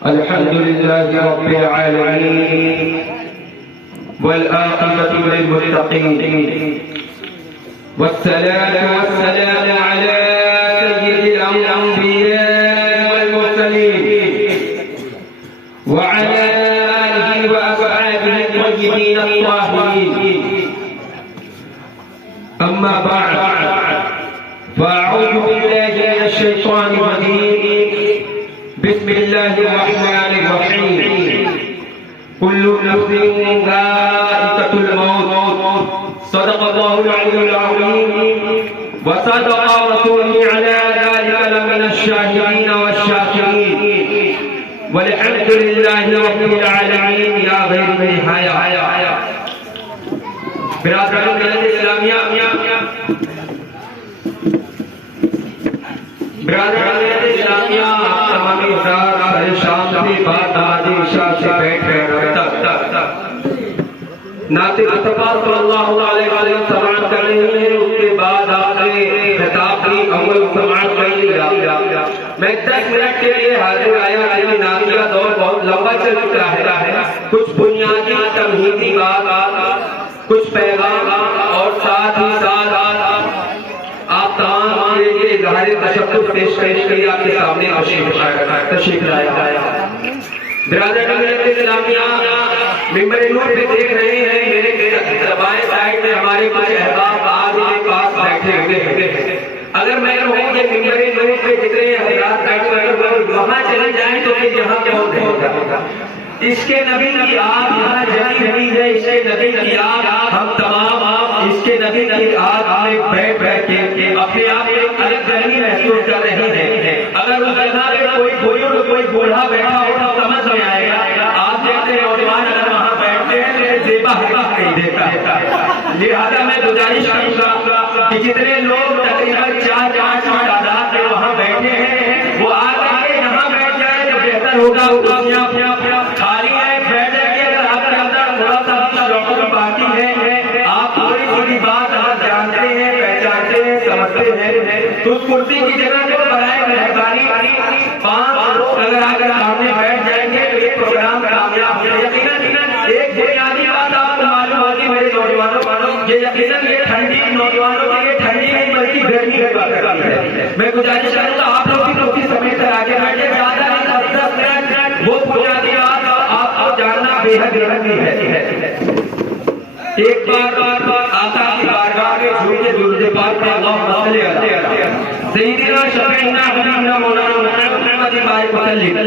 الحمد لله رب العالمين والعاقبة للمتقين والصلاة والسلام على سيد الأنبياء والمرسلين وعلى آله وأصحابه الطيبين الطاهرين. أما بعد، فأعوذ بالله من الشيطان الرجيم. بسم الله الرحمن الرحيم. كل نفس ذائقة الموت. صدق الله العلي العظيم وصدق رسوله على ذلك لمن الشاهدين والشاكرين والحمد لله رب العالمين يا غير نهاية. برادران ملت اسلامیہ، برادران ملت اسلامیہ، تمام افراد شام سے بعد آج عشاء سے بیٹھ کر نعت مصطفیٰ صلی اللہ علیہ وسلم سماعت کر رہے ہیں. اس کے بعد آپ نے خطاب کی عمل سماعت کر لیا. میں 10 منٹ کے لیے حاضر آیا کہ نعتیہ دور بہت لمبا چل چکا ہے. کچھ بنیادی تمہیدی بات، کچھ پیغام اور ساتھ ہی ساتھ آپ تمام کے لیے اظہار تشکر پیش کری آپ کے سامنے تشریف لایا. برادر ملت اسلامیہ، ممبر نور پہ دیکھ رہے ہیں میرے بائیں سائڈ میں ہمارے کچھ احباب آج کے پاس بیٹھے ہوئے ہیں. اگر میں کہوں کہ ممبر نور پہ جتنے حضرات بیٹھے اگر وہاں چلے جائیں تو پھر یہاں کون ہوگا؟ اس کے نبی کی آگ یہاں جلی ہوئی ہے. اس کے نبی کی آگ ہم تمام اس کے نبی کی آگ میں بیٹھ کے اپنے آپ میں الگ گرمی محسوس کر رہے ہیں. اگر اس جگہ پہ کوئی بوڑھا بیٹھا ہو تو سمجھ میں آئے گا. آپ دیکھتے ہیں نوجوان اگر وہاں بیٹھتے ہیں تو زیبا نہیں دیکھتا. لہٰذا میں گزارش کروں گا کہ جتنے لوگ تقریباً 4-5 تعداد میں وہاں بیٹھے ہیں وہ آ کے یہاں بیٹھ جائیں تو بہتر ہوگا. خالی ہے بیٹھ جائے. اگر آپ کے اندر تھوڑا سا شوق باقی ہے، آپ تھوڑی تھوڑی بات آپ جانتے ہیں، پہچانتے ہیں، سمجھتے ہیں تو اس کرسی کی جگہ کو برائے مہربانی 5 لوگ اگر آ کر سامنے بیٹھ جائیں گے تو یہ پروگرام کامیاب ہو جائے. یقیناً ایک بنیادی بات آپ کو معلوم ہوگی میرے نوجوانوں، یہ یقیناً یہ ٹھنڈی نوجوانوں کے لیے ٹھنڈی نہیں بلکہ گرمی کی بات کرتی ہے. میں گزارش کروں گا آپ لوگ بھی روٹی سمیٹ کر آگے بیٹھے. زیادہ نہیں 10 منٹ وہ بنیادی بات آپ کو جاننا بے حد ضروری ہے. ایک بار آقا کی بارگاہ میں جھوٹ کے درود پاک میں اللہم صلی علی سیدنا شفیعنا حبیبنا مولانا محمد بارک وسلم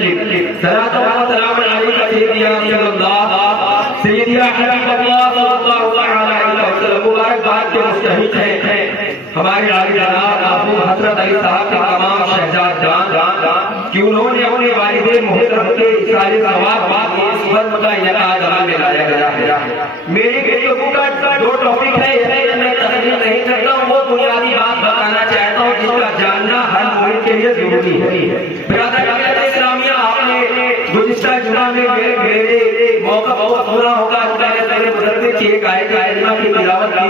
صلاۃ و سلام علیک سیدیا رسول اللہ سیدیا حبیب اللہ صلی اللہ علیہ وسلم. مبارکباد کے مستحق ہیں ہمارے عالی جناب ابو حضرت علی صاحب کے تمام شہزاد جان کہ انہوں نے اپنے والد محترم کے سارے ثواب کی اس فرم کا انعقاد عمل میں لایا گیا ہے. میری گفتگو کا 2 ٹاپک ہے. میں تقریر نہیں کرتا ہوں، وہ بنیادی بات بتانا چاہتا ہوں جس کا جاننا ہر مومن کے لیے ضروری ہے. برادر ملت اسلامیہ، آپ نے گزشتہ جمعہ میں میرے موقع بہت پورا ہوگا. میرے بزرگ کی ایک آیت کریمہ کی تلاوت کی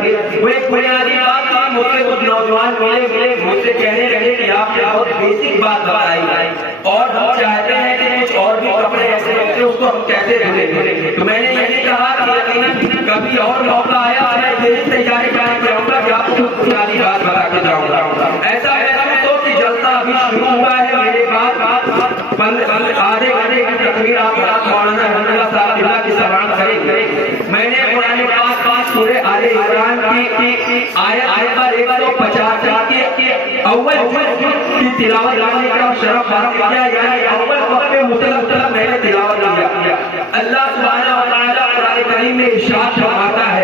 تھی. وہ ایک بنیادی بات تھی. مجھے کچھ نوجوان مجھ سے کہنے لگے کہ آپ نے بہت بیسک بات بتائی اور ہم چاہتے ہیں کہ کچھ اور بھی کپڑے ایسے ہوتے اس کو ہم کیسے دھلیں. تو میں نے یہی کہا کہ کبھی اور موقع آیا میں یہی تیاری کروں گا کہ آپ کو بنیادی بات بتا کے جاؤں گا. ایسا تو کہ جلسہ ابھی شروع ہوا ہے. میرے بات آدھے گھنٹے کی تقریر آپ مولانا حمداللہ صاحب اللہ کی سماعت کریں گے. میں نے قرآن پاک سورہ آل عمران کی آیت نمبر 150 کی اول کی تلاوت کرنے کا شرف حاصل کیا. یعنی اول وقت میں مطلق میں نے تلاوت کیا. اللہ سبحانہ و تعالیٰ قرآن کریم میں ارشاد فرماتا ہے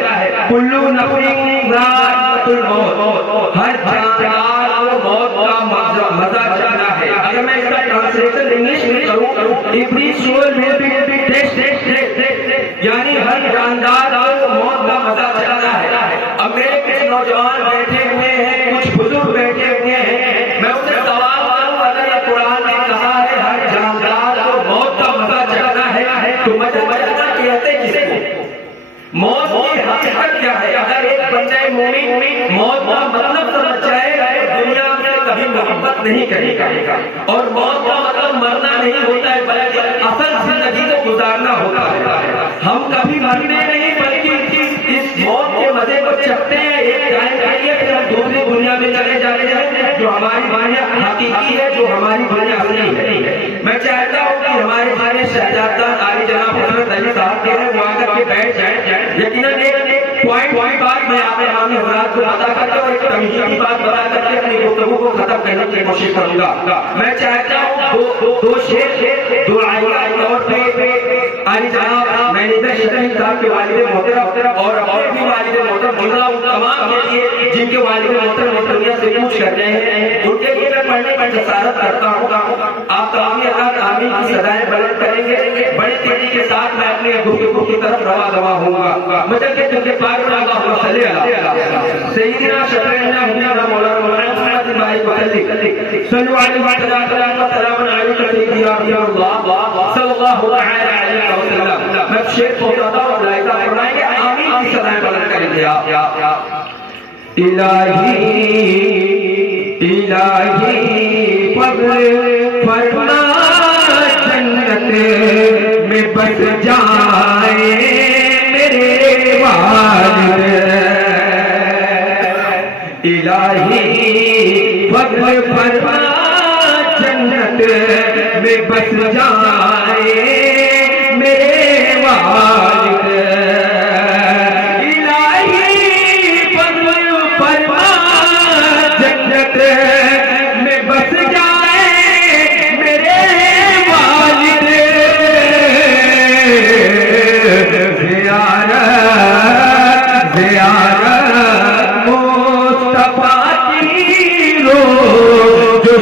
کلو نفس ذائقۃ الموت، ہر جاندار کو موت کا مزہ چکھنا ہے. اگر میں اس کا ٹرانسلیشن انگلش میں کروں every soul will be taste, یعنی ہر جاندار کو موت کا مزہ چکھنا ہے. اب میرے کچھ نوجوان بیٹھے ہوئے ہیں، کچھ بزرگ بیٹھے ہوئے ہیں. میں ان سے سوال کروں اگر یہ قرآن نے کہا ہے ہر جاندار کو موت کا مزہ چکھنا ہے تو مزہ کہتے کس کو؟ موت کی حقیقت کیا ہے؟ اگر ایک بندہ مومن موت کا مطلب سمجھ جائے دنیا میں کبھی محبت نہیں کرے گا. اور موت کا مطلب مرنا نہیں ہوتا ہے بلکہ اصل زندگی کو گزارنا ہوتا ہے. ہم کبھی مرنے نہیں بلکہ اس موت کے مزے کو چکھتے ہیں ایک ٹائم کے لیے، پھر ہم دوسری دنیا میں چلے جاتے ہیں جو ہماری دنیا حقیقی ہے، جو ہماری دنیا اصلی ہے. میں چاہتا ہوں کہ ہمارے شہزادہ عالی جناب حضرت علی صاحب کے وہ آ کر کے بیٹھ جائیں. یقیناً ایک پوائنٹ بات میں آپ عامی حضرات کو بتا کرتا ہوں، ایک تمہیدی بات بتا کر کے اپنی گفتگو کو ختم کرنے کی کوشش کروں گا. میں چاہتا ہوں دو شعر دو آئیہ طور پہ عالی جناب مینیجر شریف صاحب کے والد محترم اور اپنے بھی والد محترم ان تمام کے لیے جن کے والد محترم اس دنیا سے پوچھ کر گئے ہیں، ان کے لیے میں پڑھنے پر جسارت کرتا ہوں. آپ تمام حضرات آمین کی صدائیں بلند کریں گے. بڑے تیزی کے ساتھ میں اپنے گفتگو کی طرف رواں دوا ہوں گا. مطلب کہ تم کے پاک اللہم صلی علی سیدنا شفیعنا مولانا محمد بھائی متعلق صلو علیہ وسلم علیہ سیدی یا اللہ صلی اللہ علیہ وسلم. میں شیخ پہنچاتا ہوں، ملائکہ فرمائیں گے آمین کی صدائیں بلند کریں گے. الہی فضل فرما جنت میں بس جائے میرے والد. الہی فضل فرما جنت میں بس جائے میرے والد.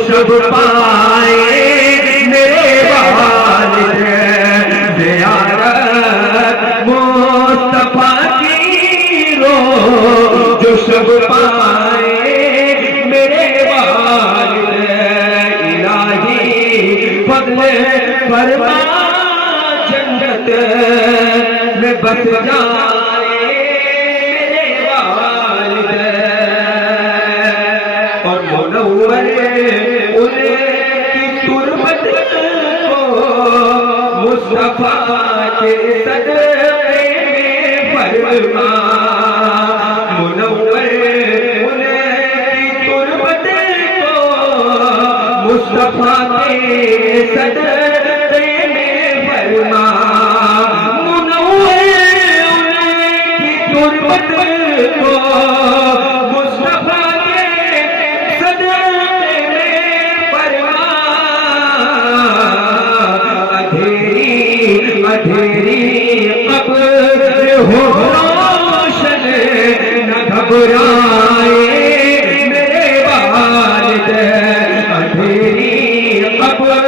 شب پائے میرے والد زیارت مصطفیٰ کی رو جو شب پائے میرے والد. الہی فضل فرما جنت میں بس جائے میرے والد. اور منور مصطفیٰ کے صدقے میں فرما. منور ان کی تربت کو مصطفیٰ کے صدقے میں فرما. منور ان کی تربت کو مصطفیٰ کے صدقے میں فرما. اندھیری قبر ہو روشن نہ گھبرائے میرے والد. اندھیری قبر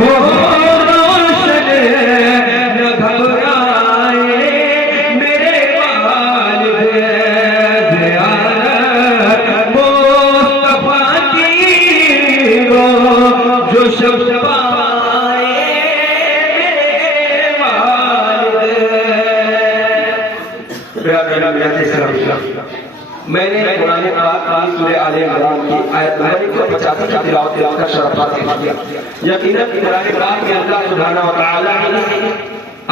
ہو روشن نہ گھبرائے میرے والد. زیارت مصطفیٰ کی رو جو شب میں نے قرآن پاک کی سورہ آل عمران کی آیت نمبر 185 کی تلاوت کا شرف حاصل کیا. یقیناً قرآن پاک میں اللہ سبحانہ و تعالی نے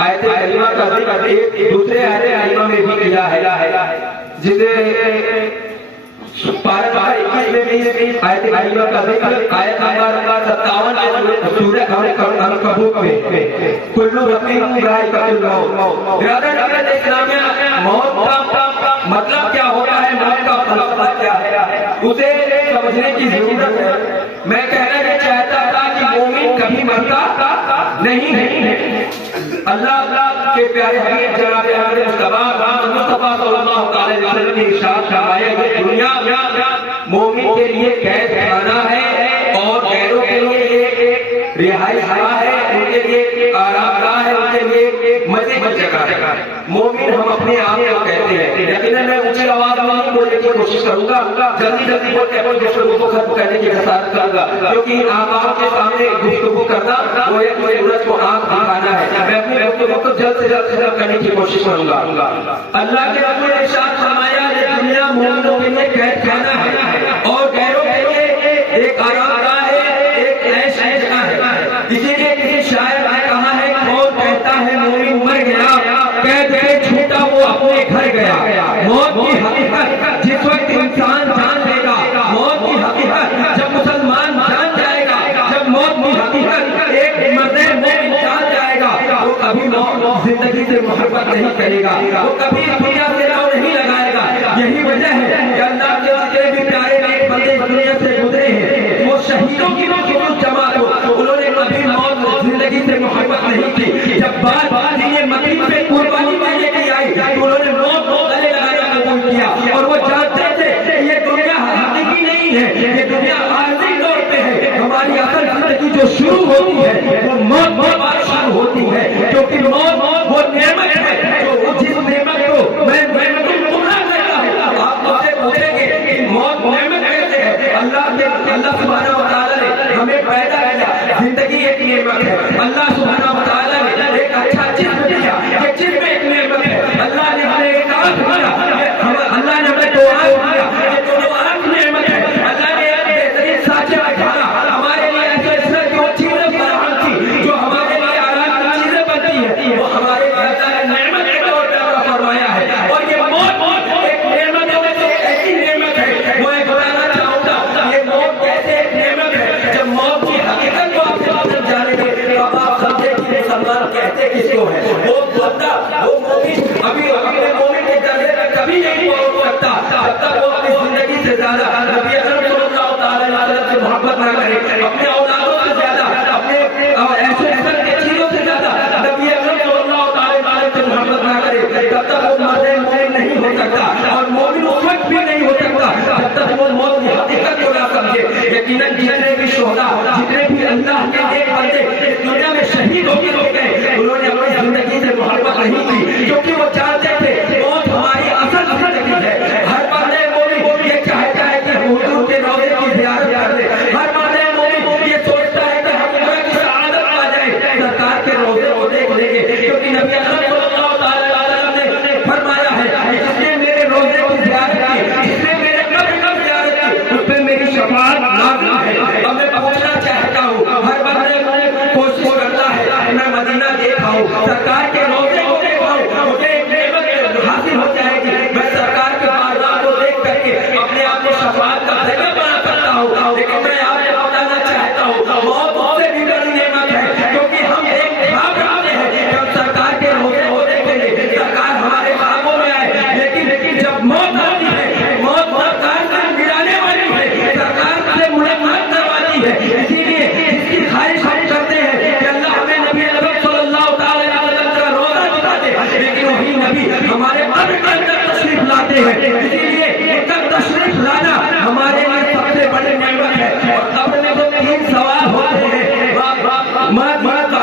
آیت کریمہ کا ذکر ایک دوسرے آیت کریمہ میں بھی کیا ہے، جسے پارہ 21 میں بھی آیت کریمہ کا ذکر آیت نمبر 57 سورہ عنکبوت میں کل نفس ذائقۃ الموت. برادر اسلامیہ، موت کا مطلب کیا ہوتا ہے، موت کا فلسفہ کیا ہے، اسے سمجھنے کی ضرورت ہے. میں کہنا یہ چاہتا تھا کہ مومن کبھی مرتا نہیں ہے. اللہ کے پیارے حبیب جناب مصطفیٰ صلی اللہ علیہ وسلم نے ارشاد فرمایا کہ دنیا مومن کے لیے قید خانہ ہے اور غیروں کے لیے رہائش گاہ ہے، ان کے لیے آرام گاہ ہے، ان کے لیے مزے کی جگہ ہے. مومن ہم اپنے آپ کو کہتے ہیں، لیکن میں اونچی آواز میں بولنے کی کوشش کروں گا، جلدی بول کے اپنی گفتگو کو ختم کرنے کی جسارت کروں گا، کیونکہ ان آقاؤں کے سامنے گفتگو کرنا وہ ایک سورج کو آنکھ دکھانا ہے. میں اپنی گفتگو کو جلد سے جلد ختم کرنے کی کوشش کروں گا. اللہ کے رسول نے ارشاد فرمایا یہ دنیا مومنوں کے لیے قید خانہ ہے اور غیروں کے لیے ایک ایک آرام گاہ ہے، ایک عیش کی جگہ ہے۔ اسی لیے کسی شاعر نے کہا ہے کون کہتا ہے مومن مر گیا، قید سے چھوٹا وہ اپنے گھر گیا۔ موت کی حقیقت جس وقت انسان جان لے گا، موت کی حقیقت جب مسلمان جان جائے گا، جب موت کی حقیقت ایک مرد مومن جان جائے گا، وہ کبھی زندگی سے محبت نہیں کرے گا، وہ کبھی دنیا سے لو نہیں لگائے گا۔ یہی وجہ ہے کہ اللہ کے جتنے بھی پیارے نیک بندے دنیا سے گزرے ہیں، وہ شہیدوں کی خصوص جماعت ہو، انہوں نے کبھی موت زندگی سے محبت نہیں کی۔ جب بات یہ مدین پہ قربانی دینے کی آئی تو انہوں نے موت کو گلے لگانا قبول کیا، اور وہ جانتے تھے کہ یہ دنیا حقیقی نہیں ہے، یہ دنیا عارضی طور پہ ہے۔ ہماری اصل زندگی جو شروع ہوتی ہے وہ موت کے بعد شروع ہوتی ہے، کیونکہ موت وہ نعمت ہے جو جس نعمت کو میں گمراہ کرتا ہوں۔ آپ مجھ سے پوچھیں گے کہ موت نعمت کیسے ہے؟ اللہ سبحانہ و تعالیٰ نے ہمیں پیدا کیا، زندگی ایک نعمت ہے۔ اللہ سبحانہ و تعالیٰ نے ایک اچھا جسم دیا، یہ جسم ایک نعمت ہے۔ اللہ نے ہمیں ایک آنکھ دیا، اللہ نے ہمیں دو آنکھ دیا، یہ دونوں آنکھ نعمت ہے۔ اللہ نے ایک بہترین سانچہ بٹھایا ہمارے لیے، ایسے اس طرح کی وہ چیزیں فراہم کی جو ہمارے لیے آرام کی چیزیں بنتی ہیں، وہ ہمارے لیے اللہ نے نعمت کے طور پہ عطا فرمایا ہے۔ اور یہ موت ایک نعمت ہے، ویسے ایسی نعمت ہے، میں بتانا چاہوں گا یہ موت کیسے ایک نعمت ہے۔ جب موت کی حقیقت کو آپ سمجھ جانیں گے تب آپ سمجھیں کہ مسلمان کہتے کس کو ہے۔ وہ بندہ، وہ مومن ابھی اپنے مومن کے درجے میں کبھی نہیں پہنچ سکتا جب تک وہ اپنی زندگی سے زیادہ نبی اکرم صلی اللہ تعالیٰ علیہ وسلم سے محبت نہ کرے، اپنے اولادوں سے زیادہ، اپنے ایسے قسم کے چیزوں سے زیادہ نبی اکرم صلی اللہ تعالیٰ علیہ وسلم سے محبت نہ کرے، تب تک وہ مرد مومن نہیں ہو سکتا، اور مومن اس وقت بھی نہیں ہو سکتا جب تک وہ موت کی حقیقت کو نہ سمجھے۔ یقیناً جتنے بھی شہداء، جتنے بھی اللہ کے نیک بندے دنیا میں شہید ہو گئے، انہوں نے اپنی زندگی سے محبت نہیں کی، کیونکہ وہ جانتے تھے موت ہماری اصل زندگی ہے۔ ہر بندے مومن یہ چاہتا ہے کہ حضور کے روضے کی زیارت کر لے، ہر بندے مومن یہ سوچتا ہے کہ ہم کی سعادت آ جائے، سرکار کے روضے کو دیکھ لیں گے، کیونکہ نبی اکرم صلی اللہ تعالیٰ علیہ وسلم نے فرمایا ہے جس نے میرے روضے کی زیارت کی، جس نے میرے قبر کی زیارت کی، اس پہ میری شفاعت لازم ہے۔ اب میں پوچھنا چاہتا ہوں، ہر بندے کوشش کرتا ہے میں مدینہ دیکھاؤں، سرکار کے روضے کو دیکھاؤں، مجھے ایک نعمت حاصل ہو جائے گی، میں سرکار کے بارگاہ کو دیکھ کر کے اپنے آپ کو شفاعت کا ذریعہ بنا سکتا ہوں۔ لیکن میں آپ کو بتانا چاہتا ہوں موت اس سے بھی بڑی نعمت ہے، کیونکہ ہم ایک خواب رکھتے ہیں کہ ہم سرکار کے روضے کو دیکھیں گے، سرکار ہمارے خوابوں میں آئے، لیکن جب موت آتی ہے، موت سرکار کا گرانے والی ہے، سرکار سے ملاقات کرواتی ہے۔ اسی لیے جس کی خواہش ہم کرتے ہیں کہ اللہ ہمیں نبی اکرم صلی اللہ تعالیٰ علیہ وسلم کا روضہ دکھا دے، لیکن وہی نبی ہمارے قبر کے اندر تشریف لاتے ہیں۔ اسی لیے ان کا تشریف لانا ہمارے لیے سب سے بڑی نعمت ہے۔ اور قبر میں تو تین سوال ہوتے ہیں، ماں دین کا،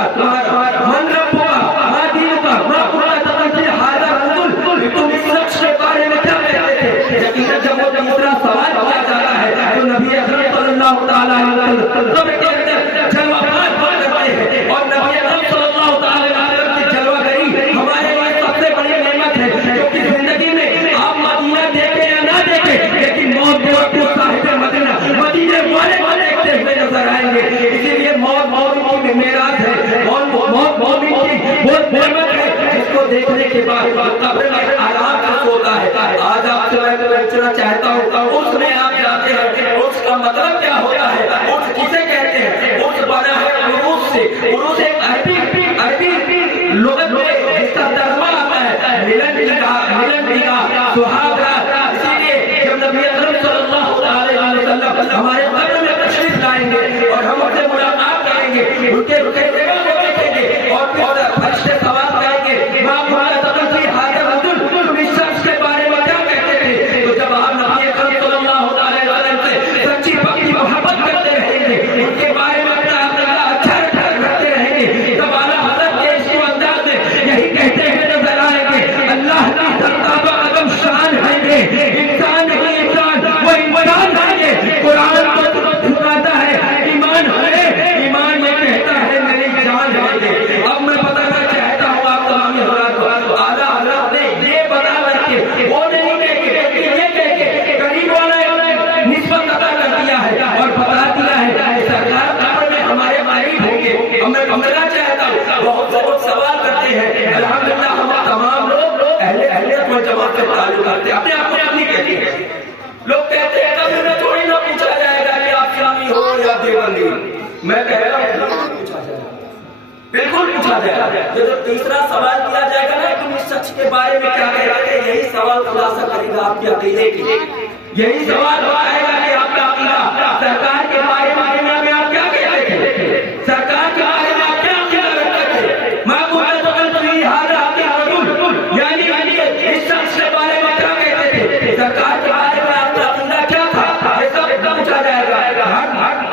من رب کا، ماں دین کا، ماں قرآن تقدیر حاضر رسول، تم اس شخص کے بارے میں کیا کہتے تھے؟ یقیناً جب وہ تیسرا سوال کیا جاتا ہے تو نبی اکرم صلی اللہ تعالیٰ علیہ وسلم قبر کے اندر جلوہ کرتے ہیں، اور نبی اکرم صلی اللہ تعالیٰ علیہ وسلم کی جلوہ گری ہمارے لیے سب سے بڑی نعمت ہے، کیونکہ زندگی میں آپ مدینہ دیکھیں یا نہ دیکھیں، لیکن موت کے وقت صاحب مدینے والے دیکھتے ہوئے نظر آئیں گے۔ اسی لیے موت مومن کی معراج ہے، موت مومن کی وہ نعمت ہے جس کو دیکھنے کے بعد قبر میں آرام سے سوتا ہے۔ آج آپ سے میں پوچھنا چاہتا ہوں اس میں آپ جاتے ہیں، اس کا مطلب کیا ہوتا ہے؟ اس کسے کہتے ہیں؟ اس بنا ہے عروس سے، عروس ایک عربی لغت میں اس کا ترجمہ آتا ہے ملن نکاح، سہاگ رات۔ اسی لیے جب نبی اکرم صلی اللہ علیہ وسلم ہمارے قبر میں تشریف لائیں گے اور ہم ان سے ملاقات کریں گے، ان کے جگہ کو دیکھیں گے، اور پھر فرشتے سوال کریں گے ماں قرآن تقدیر حاضر رسول، تم اس شخص کے بارے میں کیا کہتے تھے؟ تو جب آپ نبی اکرم صلی اللہ علیہ وسلم سے سچی پکی محبت کرتے رہیں گے، ان کے بارے میں اپنا اچھا رکھتے رہیں گے، تب اعلیٰ حضرت کے اس انداز میں یہی کہتے ہوئے نظر آئیں گے اللہ کی سرتاب عظم شان ہے یہ انسان نہیں، انسان وہ انسان ہے یہ قرآن کو سناتا ہے، ایمان ہے، ایمان یہ کہتا ہے میری جان ہے یہ۔ اب میں بتانا چاہتا دیوبندی، میں کہہ رہا ہوں بالکل پوچھا جائے گا۔ یہ جو تیسرا سوال کیا جائے گا نا، تم اس شخص کے بارے میں کیا کہتے ہیں، یہی سوال خلاصہ کرے گا آپ کے عقیدے کی، یہی سوال آئے گا کہ آپ کا عقیدہ سرکار کے بارے میں آپ کیا کہتے تھے، سرکار کے بارے میں آپ کیا عقیدہ رکھتے تھے، یعنی اس شخص کے بارے میں کیا کہتے تھے، سرکار کے بارے میں آپ کا عقیدہ کیا تھا، یہ سب پوچھا جائے گا۔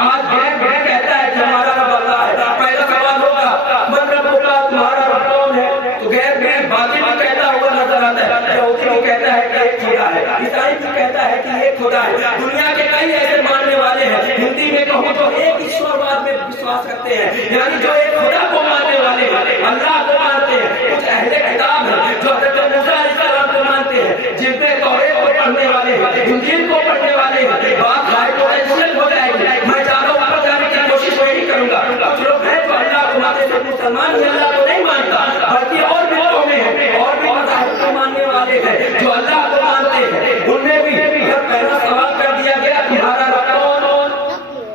آج کہتا ہے کہ ہمارا رب اللہ ہے، پہلا سوال ہوگا من ربک، تمہارا رب کون ہے، تو غیر میں باقی بھی کہتا ہوا نظر آتا ہے، یہودی بھی کہتا ہے کہ ایک خدا ہے، عیسائی بھی کہتا ہے کہ ایک خدا ہے، دنیا کے کئی ایسے ماننے والے ہیں، ہندی میں کہوں تو ایک ایشورواد میں وشواس کرتے ہیں، یعنی جو ایک خدا کو ماننے والے ہیں، اللہ کو مانتے ہیں۔ کچھ اہل کتاب ہیں جو حضرت موسیٰ علیہ السلام کو مانتے ہیں، جن پہ توریت کو پڑھنے والے ہیں، انجیل کو پڑھنے والے ہیں، بات ہائی پوٹینشیل ہو جائے گی، میں چاہتا ہوں اوپر جانے کی کوشش وہی کروں گا۔ کچھ لوگ ہیں جو اللہ کو مانتے ہیں، مسلمان ہی اللہ کو نہیں مانتا، بلکہ اور بھی قومیں ہیں اور بھی مذاہب کو ماننے والے ہیں جو اللہ کو مانتے ہیں، ان میں بھی اگر پہلا سوال کر دیا گیا تمہارا رب کون،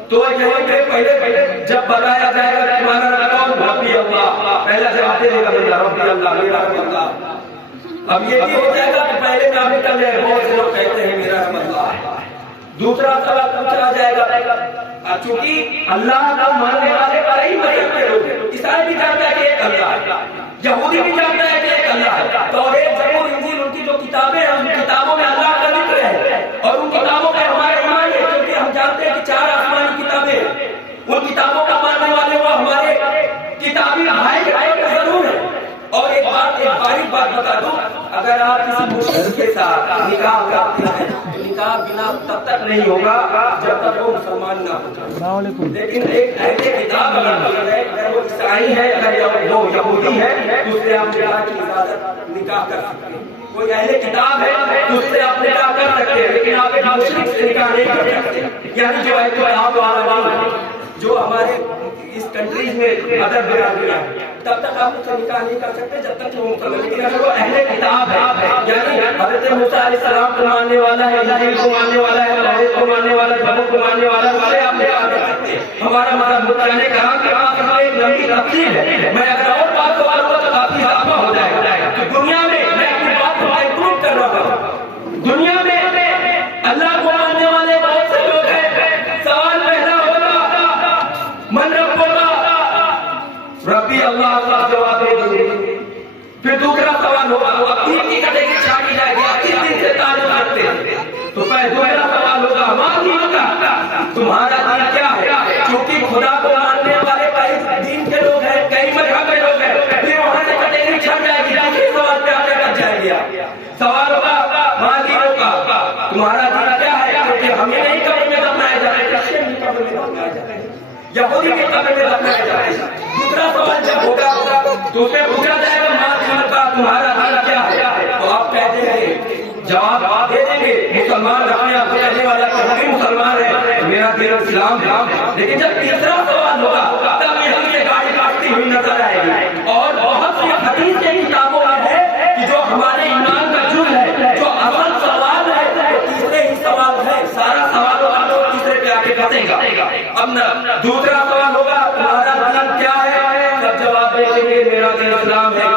تو یہی کہ پہلے جب بتایا جائے گا تمہارا رب کون، ربی اللہ، پہلا جواب دے گا میرا ربی اللہ، میرا رب اللہ۔ اب یہ بھی ہو جائے گا کہ پہلے نام نکل جائے، بہت سے لوگ کہتے ہیں میرا رب اللہ ہے۔ دوسرا سوال پوچھا جائے گا، چونکہ اللہ کا ماننے والے کئی مذہب کے لوگ ہیں، عیسائی بھی جانتا ہے کہ ایک اللہ ہے، یہودی بھی جانتا ہے کہ ایک اللہ ہے، توریت، زبور، انجیل، ان کی جو کتابیں ہیں ان کتابوں میں اللہ کا ذکر ہے، اور ان کتابوں پہ ہمارا ایمان ہے، کیونکہ ہم جانتے ہیں کہ 4 آسمانی کتابیں ہیں، ان کتابوں کا ماننے والے وہ ہمارے کتابی بھائی ضرور ہے۔ اور ایک باریک بات بتا دوں، اگر آپ کسی مشرک کے ساتھ نکاح کرتے ہیں، نکاح بنا تب تک نہیں ہوگا جب تک وہ مسلمان نہ ہو، لیکن ایک اہل کتاب اگر وہ عیسائی ہے، اگر وہ یہودی ہے، تو اس سے آپ نکاح کی اجازت نکاح کر سکتے ہیں، کوئی اہل کتاب ہے تو اس سے آپ نکاح کر سکتے ہیں، لیکن آپ ایک مشرک سے نکاح نہیں کر سکتے، یعنی جو اہل کتاب والا نہیں، جو ہمارے اس کنٹریز میں ادر برادریاں ہیں، تب تک آپ اس سے نکاح نہیں کر سکتے جب تک کہ وہ مسلمان، لیکن اگر وہ اہل کتاب ہے، یعنی حضرت موسیٰ علیہ السلام کو ماننے والا ہے، انجیل کو ماننے والا ہے، توریت کو ماننے والا ہے، زبور کو ماننے والا ہے، اسے آپ نکاح کر سکتے ہیں۔ ہمارا مذہب مطلع نے کہا کہ آپ کا ایک لمبی تفصیل ہے، میں اگر اور بات کو کروں تو کافی اضافہ ہو جائے گا، کہ دنیا میں میں اپنی بات کو محدود کر رہا ہوں، دنیا میں اللہ کو ماننے والے بہت سے لوگ ہیں، سوال پہلا ہوگا من رب ہوگا، ربی اللہ کا جواب دے دیجیے، پھر دوسرا سوال ہوگا، وہ عقید کی کٹیگری چھاٹی جائے گی، عقید دین سے تعلق رکھتے ہیں، تو پھر دوسرا سوال ہوگا ہمارا دین کا، تمہارا دین کیا ہے، کیونکہ خدا کو ماننے والے کئی دین کے لوگ ہیں، کئی مذہب کے لوگ ہیں، پھر وہاں سے کٹیگری چھٹ جائے گی، دوسرے سوال پہ آگے بڑھ جائے گی، سوال ہوگا ہمارا دین کا، تمہارا دین کیا ہے، کیونکہ ہمیں نہیں قبر میں دفنایا جائے، کرسچن بھی قبر میں دفنایا جائے، یہودی بھی قبر میں دفنایا جائے۔ دوسرا سوال جب ہوگا تو اسے پوچھا جائے گا ماں دین کا، تمہارا دین کیا ہے، تو آپ کہتے ہیں جواب دے دیں گے مسلمان، اپنے آپ کو کہنے والا کہ ہم بھی مسلمان ہیں، میرا دین اسلام ہے، لیکن جب تیسرا سوال ہوگا تب یہ ہم سے گاڑی کاٹتی ہوئی نظر آئے گی، اور بہت سی حدیث کی کتابوں میں ہے کہ جو ہمارے ایمان کا جرم ہے، جو اصل سوال ہے وہ تیسرے ہی سوال ہے، سارا سوال ہوگا تو تیسرے پہ آ کے پھنسے گا۔ اب دوسرا سوال ہوگا تمہارا دین کیا ہے، سب جواب دیں گے میرا دین اسلام ہے،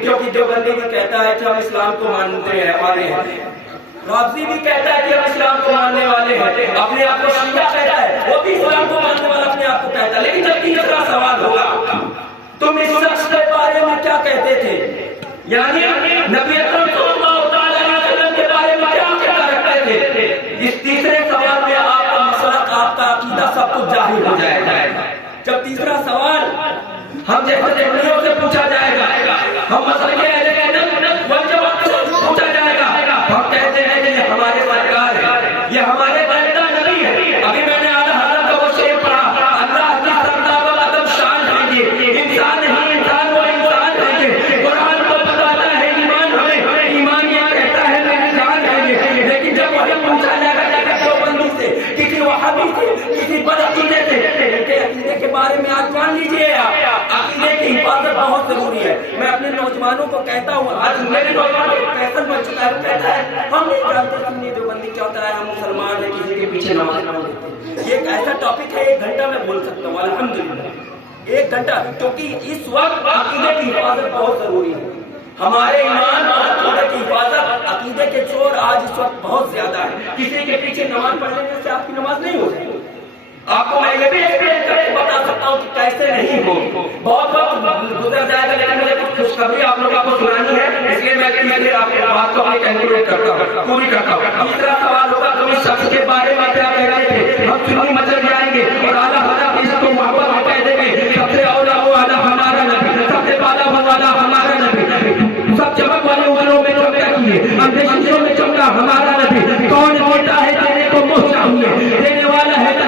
کیونکہ دیوبندی بھی کہتا ہے کہ ہم اسلام کو مانتے ہیں، ہمارے ہیں، رافضی بھی کہتا ہے کہ ہم اسلام کو ماننے والے ہیں، اپنے آپ کو شیعہ کہتا ہے، وہ بھی اسلام کو ماننے والا اپنے آپ کو کہتا ہے، لیکن جب تیسرا سوال ہوگا تم اس شخص کے بارے میں کیا کہتے تھے، یعنی نبی اکرم صلی اللہ علیہ وسلم کے بارے میں کیا عقیدہ رکھتے تھے، اس تیسرے سوال میں آپ کا مسلک، آپ کا عقیدہ سب کچھ ظاہر ہو جائے گا۔ جب تیسرا سوال ہم جیسے دیوبندیوں سے پوچھا جائے گا، ہم مسئلے پوچھا جائے گا، ہم کہتے ہیں کہ یہ ہمارے سرکار ہے، یہ ہمارے بندہ نبی ہے، ابھی میں نے اعلیٰ حضرت کا وہ شعر پڑھا، اللہ کی سرداب ادب شان ہے یہ، انسان نہیں انسان وہ انسان ہے یہ، قرآن کو بتاتا ہے ایمان ہمیں، ایمان یہ کہتا ہے میری جان ہے یہ، لیکن جب وہی پوچھا جائے گا دیوبندی سے، کسی وہابی سے، کسی بدعقیدے سے، ان کے عقیدے کے بارے میں آج جان لیجیے آپ، عقیدے کی حفاظت بہت ضروری ہے۔ میں اپنے نوجوانوں کو کہتا ہوں، آج میرے نوجوانوں کو فیصل بن چکا ہے، کہتا ہے ہم نہیں جانتے سنی دیوبندی کیا ہوتا ہے، ہم مسلمان ہیں، کسی کے پیچھے نماز نہیں پڑھتے۔ یہ ایک ایسا ٹاپک ہے 1 گھنٹہ میں بول سکتا ہوں الحمدللہ 1 گھنٹہ، کیونکہ اس وقت عقیدے کی حفاظت بہت ضروری ہے. ہمارے ایمان اور عقیدے کی حفاظت، عقیدے کے چور آج اس وقت بہت زیادہ ہے. کسی کے پیچھے نماز پڑھ لینے سے آپ کی نماز نہیں ہو سکتی. آپ کو میں یہ بھی ایکسپلین کر کے بتا سکتا ہوں کہ کیسے نہیں ہو. بہت وقت گزر جائے گا لیکن مجھے کچھ خوشخبری آپ لوگوں کو سنانی ہے، اس لیے میں آپ کی بات کو کنکلوڈ کرتا ہوں، پوری کرتا ہوں. تیسرا سوال ہوگا تم اس شخص کے بارے میں کیا کہہ رہے تھے؟ ہم سنی مچل جائیں گے اور اعلیٰ حضرت اس کو محبت میں کہہ دیں گے سب سے اولا وہ اعلیٰ ہمارا نبی، سب سے بالا والا ہمارا نبی، سب چمک والے عمروں میں چمکا کیے، اندھے شیشوں میں چمکا ہمارا نبی. کون دیتا ہے دینے کو منہ چاہیے، دینے والا ہے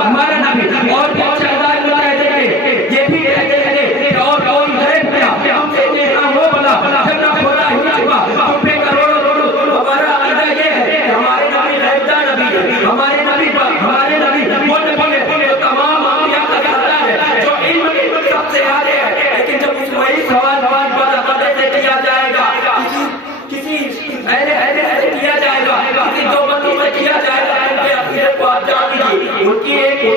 ہمارا نبی. اور کیا شہزاد کو کہہ دیں گے، یہ بھی کہہ دیں گے اور کوئی غیب کیا ہم سے دیکھا ہو بلا جب نہ کھولا ہی چکا تم پہ کروڑوں روڈو. ہمارا عقیدہ یہ ہے کہ ہمارے نبی غیب دار نبی ہے، ہمارے نبی وہ نبی ہے جو تمام انبیاء کا سردار ہے، جو علم کی سب سے آگے ہے. لیکن جب اس وہی سوال پردے سے کیا جائے گا، کسی ایسے کیا جائے گا، کسی دو بندوں میں کیا جائے گا، ان کے عقیدے کو آپ جان لیجیے. ان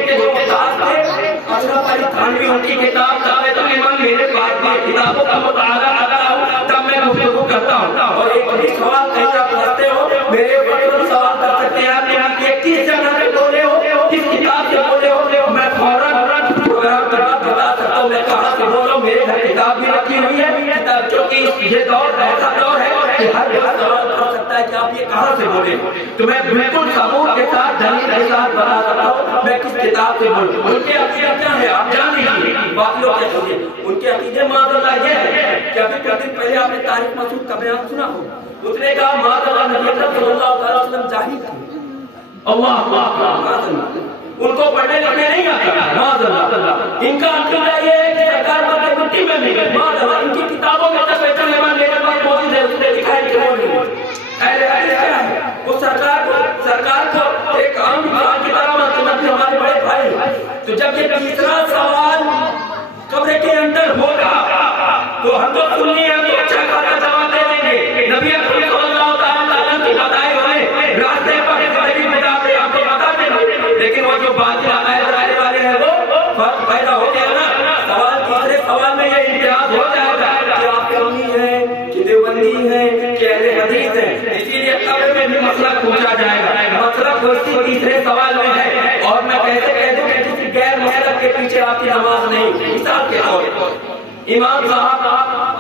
کے جو کتاب تھے اشرف علی تھانوی، ان کی کتاب دعوت الایمان میرے پاس بھی کتابوں کا مطالعہ کرتا ہوں تب میں گفتگو کرتا ہوں. اور ایک بڑی سوال کیسا پوچھتے ہو میرے اوپر سوال کر سکتے ہیں آپ یہ کس جگہ سے بولے ہو، کس کتاب سے بولے ہو، میں فوراً پروگرام کے بعد بتا سکتا ہوں میں کہاں سے بول رہا ہوں. میرے گھر کتاب بھی رکھی ہوئی ہے کیونکہ یہ دور ایسا دور ہے کہ ہر سوال کر سکتا ہے کہ آپ یہ کہاں سے بولے. تو میں بالکل ثبوت کے ساتھ دلیل کے ساتھ بتا سکتا ہوں میں کس کتاب سے بولوں. ان کے عقیدے کیا ہے آپ جان لیجیے. باقیوں کے عقیدے، ان کے عقیدے معاذ اللہ یہ ہے کہ ابھی کچھ دن پہلے آپ نے طارق مسعود کا بیان سنا ہو. اس نے کہا معاذ اللہ نبی اکرم صلی اللہ علیہ وسلم جاہل تھے. اللہ ان کو پڑھنے لکھنے نہیں آتا معاذ اللہ. ان کا عقیدہ یہ ہے کہ سرکار پر مٹی میں نہیں گئی معاذ اللہ. ان کی کتابوں میں جب بیت الایمان میرے پاس موجود ہے اس نے دکھائی کہ وہ نہیں کیا ہے. وہ سرکار کو ایک عام انسان کی طرح مانتے ہمارے بڑے بھائی. تو جب یہ تیسرا سوال قبر کے اندر ہوگا تو ہم تو سننی ہے تو اچھا خاصا جواب دے دیں گے. نبی اکرم صلی اللہ تعالیٰ علیہ کی بتائے ہوئے راستے پر زندگی بتاتے آپ کو بتا دیں گے. لیکن وہ جو بات آنے والے ہیں وہ فرق پیدا ہو گیا نا. سوال تیسرے سوال میں یہ امتیاز ہو جائے گا کہ آپ سنی ہیں کہ دیوبندی ہیں کہ اہل حدیث ہیں. اسی لیے قبر میں بھی مسئلہ پوچھا جائے گا. مسئلہ کوئی تیسرے سوال میں ہے اور میں کیسے کہہ دوں کہ کسی غیر مسلک کے پیچھے آپ کی نماز نہیں. مثال کے طور پر امام صاحب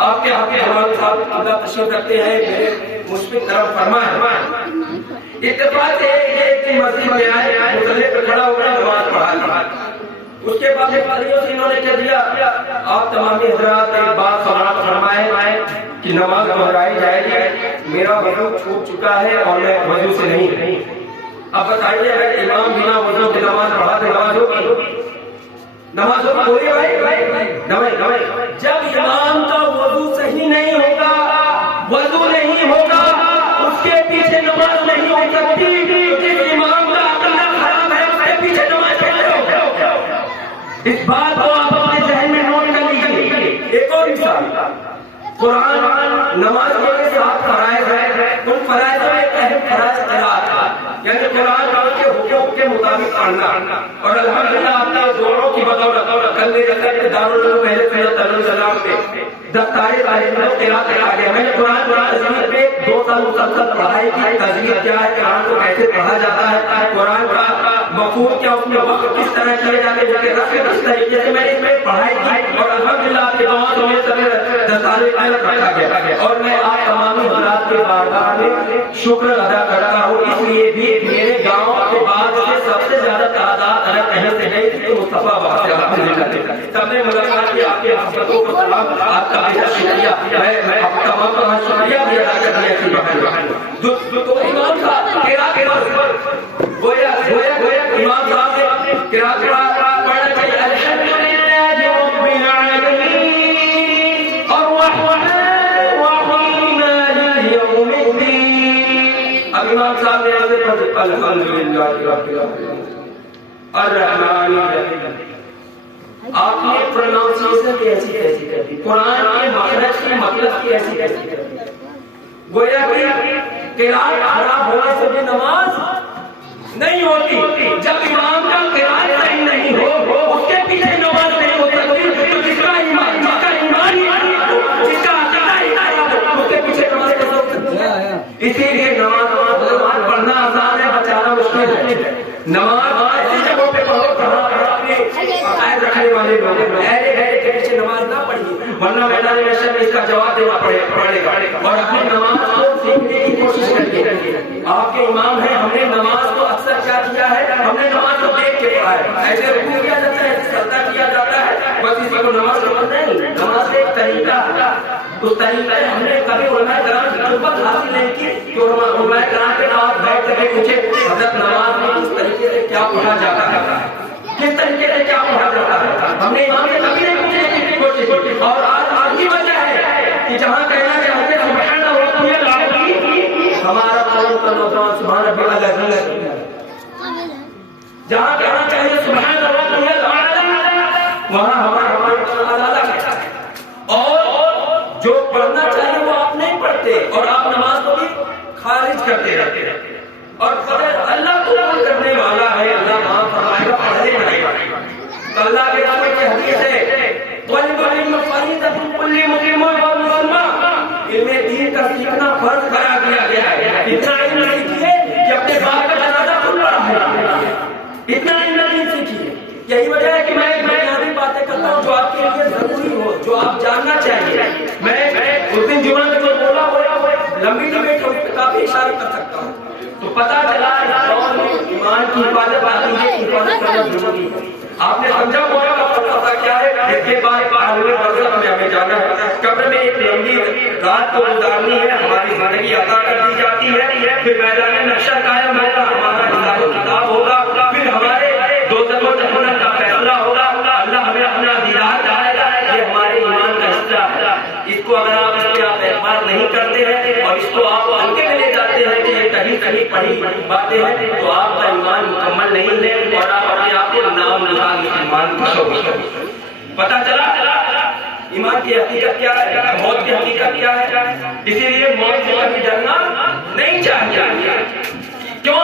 آپ کے حق امام صاحب اللہ تشریف رکھتے ہیں میرے مشفق طرف فرمائے. اتفاق ایک کی مسجد میں آئے مصلی پہ کھڑا ہو کر نماز پڑھا. اس کے بعد پادریوں سے انہوں نے کہہ دیا آپ تمامی حضرات ایک بات سماعت فرمائے کہ نماز دہرائی جائے گی. میرا وضو چھوٹ چکا ہے اور میں وضو سے نہیں. اب بتائیے اگر امام بنا وضو کی نماز پڑھا تو نماز ہوگی؟ نماز ہوگی جب امام کا وضو صحیح نہیں ہوگا، وضو نہیں ہوگا، اس کے پیچھے نماز نہیں ہو سکتی. جس امام کا عقیدہ خراب ہے اس کے پیچھے نماز کیسے ہوگی؟ اس بات کو آپ اپنے ذہن میں نوٹ کر لیجیے. ایک اور مثال، قرآن نماز کے 7 فرائض ہیں. ان فرائض میں ایک اہم فرائض قرات ہے، یعنی قرآن کے حقوق کے مطابق پڑھنا. اور الحمدللہ آپ نے دونوں کی بدولت کل کے دارالعلوم اہل سنت السلام میں دفتار تعلیم قرات آ گیا. میں نے قرآن تجوید پہ 2 سال مسلسل پڑھائی کی. تجوید کیا ہے، قرآن کو کیسے پڑھا جاتا ہے، قرآن کا مفہوم کیا، اس میں وقت کس طرح کیے جاتے ہیں، کس طریقے سے میں نے اس میں پڑھائی کی. اور الحمدللہ آپ کے دعا تو میں سب دستار علم رکھا گیا. اور میں آپ تمام حضرات کے بارگاہ میں شکر ادا کرتا ہوں. اس لیے بھی میرے گاؤں کے بعد سے سب سے زیادہ تعداد اگر کہیں سے نہیں تھی تو مصطفیٰ آباد سے سب نے ملاقات کی. آپ کے حضرتوں کو سلام، آپ کا بہت شکریہ. میں تمام کا شکریہ بھی ادا کرنا ہے. تو امام صاحب گویا امام صاحب نے قرات پڑھنا چاہیے الحمدللہ رب العالمین الرحمن الرحیم مالک یوم الدین. اب امام صاحب نے ایسے پڑھا الحمدللہ رب العالمین الرحمن الرحیم. آپ نے پروناؤنسیشن کی ایسی کر دی، قرآن کے مخرج کی مطلب کی ایسی کر دی. گویا کہ قرآن خراب ہونے سے بھی نماز نہیں ہوتی. جب والے لوگ ہیں، اہل بیت کے پیچھے نماز نہ پڑھیے، ورنہ میدان محشر میں اس کا جواب دینا پڑے گا۔ اور اپنی نماز کو سیکھنے کی کوشش کریے۔ آپ کے امام ہیں، ہم نے نماز کو اکثر کیا کیا ہے، ہم نے نماز کو دیکھ کے پڑھا ہے، ایسے رکوع کیا جاتا ہے، سجدہ کیا جاتا ہے، بس اسی کو نماز کو پڑھنا نہیں۔ نماز ایک طریقہ ہے، اس طریقے ہم نے کبھی علماء کرام کی خدمت حاصل نہیں کی کہ علماء کرام کے پاس بیٹھ کر پوچھے حضرت نماز میں کس طریقے سے کیا پڑھا جاتا ہے، کس طریقے سے کیا پڑھا جاتا ہے، ہم نے امام سے کبھی نہیں پوچھے۔ اور آج کی وجہ ہے کہ جہاں کہنا چاہتے ہیں سبحان اللہ، ہمارا قوم کا نوجوان سبحان ربی الاعلی، جہاں کہنا چاہیے سبحان اللہ وہاں ہمارا اور جو پڑھنا چاہیے وہ آپ نہیں پڑھتے، اور آپ نماز کو بھی خارج کرتے رہتے ہیں۔ اور اللہ قبول کرنے والا ہے، اللہ معاف فرمائے گا، پڑھنے والے گا۔ اللہ کے رسول کی حدیث ہے طالب العلم فریضۃ کل مسلم و مسلمہ، علم دین کا سیکھنا فرض قرار دیا گیا ہے۔ اتنا علم سیکھیے کہ اپنے باپ کا جنازہ خود پڑھا ہے، اتنا علم نہیں سیکھیے۔ یہی وجہ ہے کہ میں بنیادی باتیں کرتا ہوں جو آپ کے لیے ضروری ہو، جو آپ جاننا چاہیے۔ میں اس دن جمعہ میں جو بولا لمبی ڈبیٹ ہوگی تو کافی اشارے کر سکتا ہوں، تو پتا چلا دور میں ایمان کی حفاظت عقیدے کی حفاظت کرنا ضروری ہے۔ آپ نے سمجھا ہوگا پتا کیا ہے، اس کے بعد ہمیں جانا ہے، قبر میں ایک لمبی رات کو گزارنی ہے، ہماری زندگی عطا کر دی جاتی ہے، پھر میدان محشر قائم ہوگا، ہمارا حساب و کتاب ہوگا، پھر ہمارے دوزخ و جہنم کا فیصلہ ہوگا، اللہ ہمیں اپنا دیدار دلائے گا۔ یہ ہمارے ایمان کا حصہ ہے، اس کو اگر آپ اس پہ آپ اعتبار نہیں کرتے ہیں اور اس کو آپ ہلکے میں لے جاتے ہیں کہ یہ کہیں پڑھی باتیں ہیں، تو آپ کا ایمان مکمل نہیں ہے اور آپ اپنے آپ کو نام نکال ایمان کی شوق۔ پتا چلا ایمان کی حقیقت کیا ہے، موت کی حقیقت کیا ہے۔ اسی لیے موت سے کبھی ڈرنا نہیں چاہیے۔ کیوں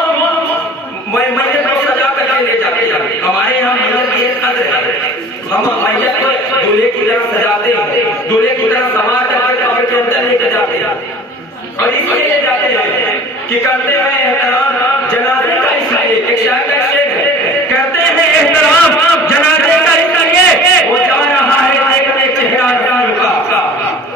میت کو سجا کر کے لے جاتے ہیں، ہمارے یہاں میت کی ایک قدر ہے، ہم میت کو دولہے کی طرح سجاتے ہیں، دولہے کی طرح سنوار کر کے قبر کے اندر لے کے جاتے ہیں، اور اس لیے لے جاتے ہیں کہ کرتے ہیں احترام جنازے کا، اس لیے ایک شاعر کا شعر ہے، کرتے ہیں احترام جنازے کا اس لیے وہ جا رہا ہے دیکھنے چہرہ جان کا۔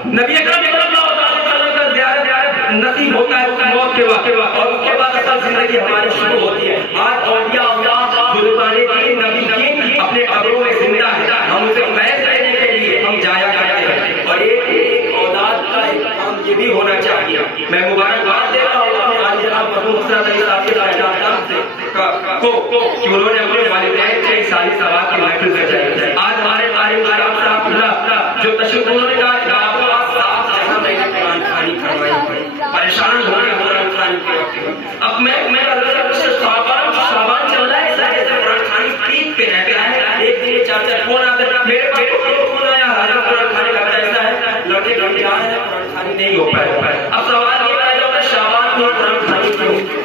نبی اکرم صلی اللہ علیہ وسلم کا زیارت نصیب ہوتا ہے اس موت کے وقت، اور اس کے بعد اصل زندگی ہماری شروع ہوتی ہے۔ آج اولیاء اللہ بزرگان دین نبی دین اپنے قبروں میں زندہ ہے، ہم اسے فیض لینے کے لیے ہم جایا کرتے ہیں، اور ایک اولاد کا ایک کام یہ بھی ہونا چاہیے۔ میں مبارکباد دیتا ہوں اپنے عالی جناب مرحوم حسن علی صاحب کے کو کہ انہوں نے اپنے والدین سے ساری سوال کی محفل سے چلائی۔ آج ہمارے قاری کرام صاحب اللہ جو تشریف انہوں نے کہا کہ آپ جہاں میں نے قرآن خوانی کروائی پریشان ہو گئے قرآن خوانی کے وقت، اب میں شعبان چل رہا ہے، جیسے قرآن خوانی پیٹ پہ رہتا ہے، ایک دن چار فون آتے ہیں، میرے پاس فون آیا حاضر قرآن خوانی کا ایسا ہے، لڑکے لڑکے آ رہے ہیں قرآن خوانی نہیں ہو پائے۔ اب سوال یہ پیدا ہوتا ہے شعبان میں قرآن خوانی کیوں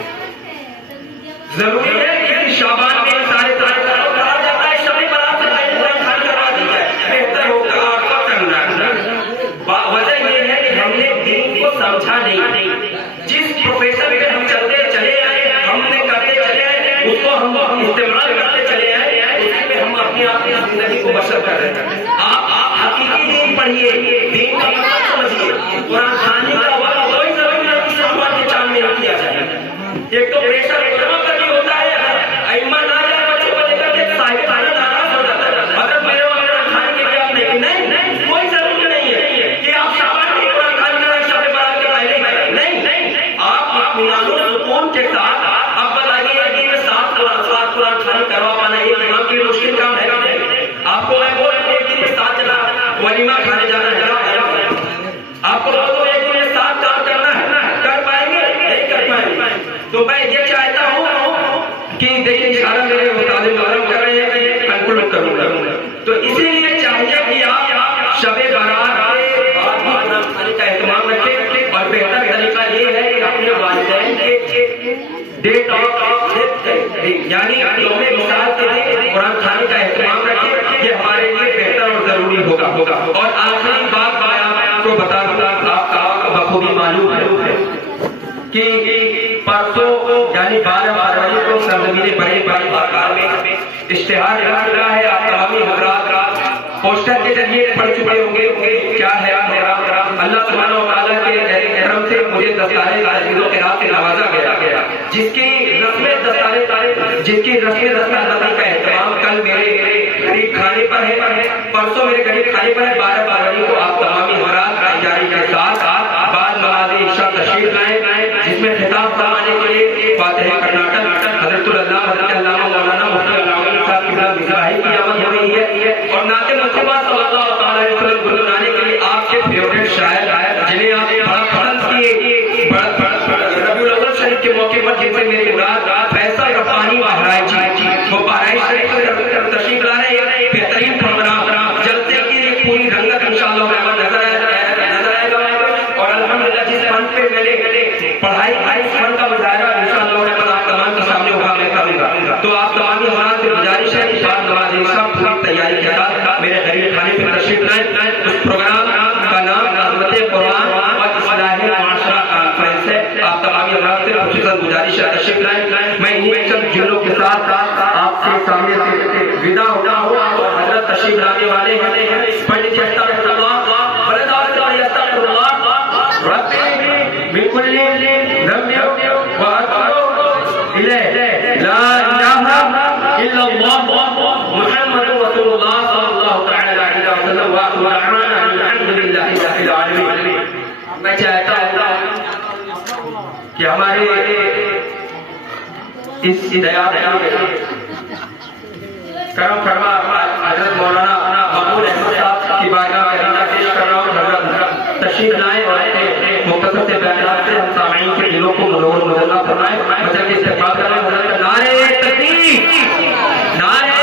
ضروری ہے کہ شعبان میں سارے کہا جاتا ہے شب برات سے پہلے قرآن خوانی کروا دی جائے، بہتر ہوگا آپ کا کرنا ہے۔ وجہ یہ ہے کہ ہم نے دین کو سمجھا نہیں، جس پروفیسر پہ ہم چلتے چلے آئے، ہم نے کرتے چلے آئے، اس کو ہم استعمال کرتے چلے آئے، اسی پہ ہم اپنی آپ کی زندگی کو بسر کر رہے ہیں۔ آپ حقیقی دین پڑھیے، دین کا مطلب سمجھیے، قرآن خوانی کا کوئی ضروری نہیں کہ شعبان کے چاند میں نہیں کیا جائے۔ ایک تو پریشر علماء کا بھی ہوتا ہے، ائمہ نہ جائے بچوں کو لے کر کے صاحب خانہ ناراض ہو جاتا ہے، مگر میرے قرآن خوانی کے لیے آپ نہیں، کوئی ضروری نہیں ہے کہ آپ شعبان کی قرآن خوانی کریں شب برات کے پہلے ہی، نہیں، آپ اطمینان و سکون کے ساتھ آپ بتائیے ایک دن میں 7 قرآن خوانی کروا پانا ایک امام کی مشکل کام ہے کہ نہیں؟ آپ کو میں بول ایک دن میں 7 جنا ولیمہ کھانے جانا ہے، آپ کو ایک دن میں 7 کام کرنا ہے، کر پائیں گے نہیں کر پائیں گے؟ تو میں یہ چاہتا ہوں کہ دیکھیں اشارہ میرے مطالب عالم کر رہے ہیں کہ کنکلوڈ کروں گا، تو اسی لیے چاہیے کہ آپ شب برات قرآن خوانی کا اہتمام رکھیں، اور بہتر طریقہ یہ ہے کہ اپنے والدین کے ڈیٹ آف ڈیتھ یعنی یوم وصال کے دن قرآن خوانی کا اہتمام رکھیں، یہ ہمارے لیے بہتر اور ضروری ہوگا۔ اور آخری بات میں آپ کو بتا دوں، آپ کا بخوبی معلوم ہے کہ پرسوں یعنی 12 فروری کو سرزمین بڑے بڑے آکار میں اشتہار نکلا ہے، آپ تمامی حضرات پڑھ چکے ہوں گے کیا ہے اللہ سبحانہ و تعالیٰ کے کرم سے مجھے دستارے عزیزوں کے ہاتھ سے نوازا گیا جس کی رسم دستارداری کا اہتمام کل میرے غریب کھانے پر ہے، پرسوں میرے غریب کھانے پر ہے 12 فروری کو آپ تمامی حضرات جاری کے ساتھ بعد نماز عشاء تشریف لائیں جس میں خطاب فرمانے کے لیے فاتح کرناٹک حضرت علامہ مولانا مفتی علامہ صاحب قبلہ مصباحی کی آمد ہو رہی ہے اور نعت مصطفیٰ صلی اللہ تعالیٰ علیہ وسلم گنگنانے کے لیے آپ کے فیوریٹ شاعر جنہیں آپ بڑا پسند کیے ربیع الاول شریف کے موقع پر جن سے میری مراد فیصل ربانی بہرائچ وہ بہرائچ شریف سے تشریف لا رہے ہیں بہترین پروگرام جلسے کی ایک پوری رنگت انشاءاللہ رحمت نظر آئے گا اور الحمدللہ جس فن پہ میں نے پڑھائی اس فن کا مظاہرہ انشاءاللہ رحمت آپ تمام کے سامنے میں کروں گا تو آپ تمام حضرات سے گزارش ہے کہ بعد نماز عشاء پوری تیاری کے ساتھ میرے غریب کھانے پہ تشریف لائیں اس پروگرام کا نام عظمت قرآن اور اصلاح معاشرہ کانفرنس ہے آپ تمام حضرات سے خصوصاً گزارش ہے تشریف لائیں میں انہیں چند جملوں کے ساتھ آپ کے سامنے سے ودا ہوتا ہوں اور حضرت تشریف لانے والے ہیں پنڈت استغفر اللہ استغفر اللہ ربی من کل ذنب واتوب الیہ لا الہ الا اللہ محمد رسول اللہ صلی اللہ تعالی علیہ وسلم وآخر دعوانا الحمدللہ رب العالمین. میں چاہتا ہوں کہ ہمارے اس ہدایات کرم فرما حضرت مولانا مقبول احمد صاحب کی بارگاہ میں حمدہ پیش کر رہا ہوں. حضرت تشریف لائیں اور اپنے مختصر سے بیانات سے ہم سامعین کے دلوں کو منور فرمائیں. مجھے استقبال کریں. حضرت نعرہ تکبیر، نعرہ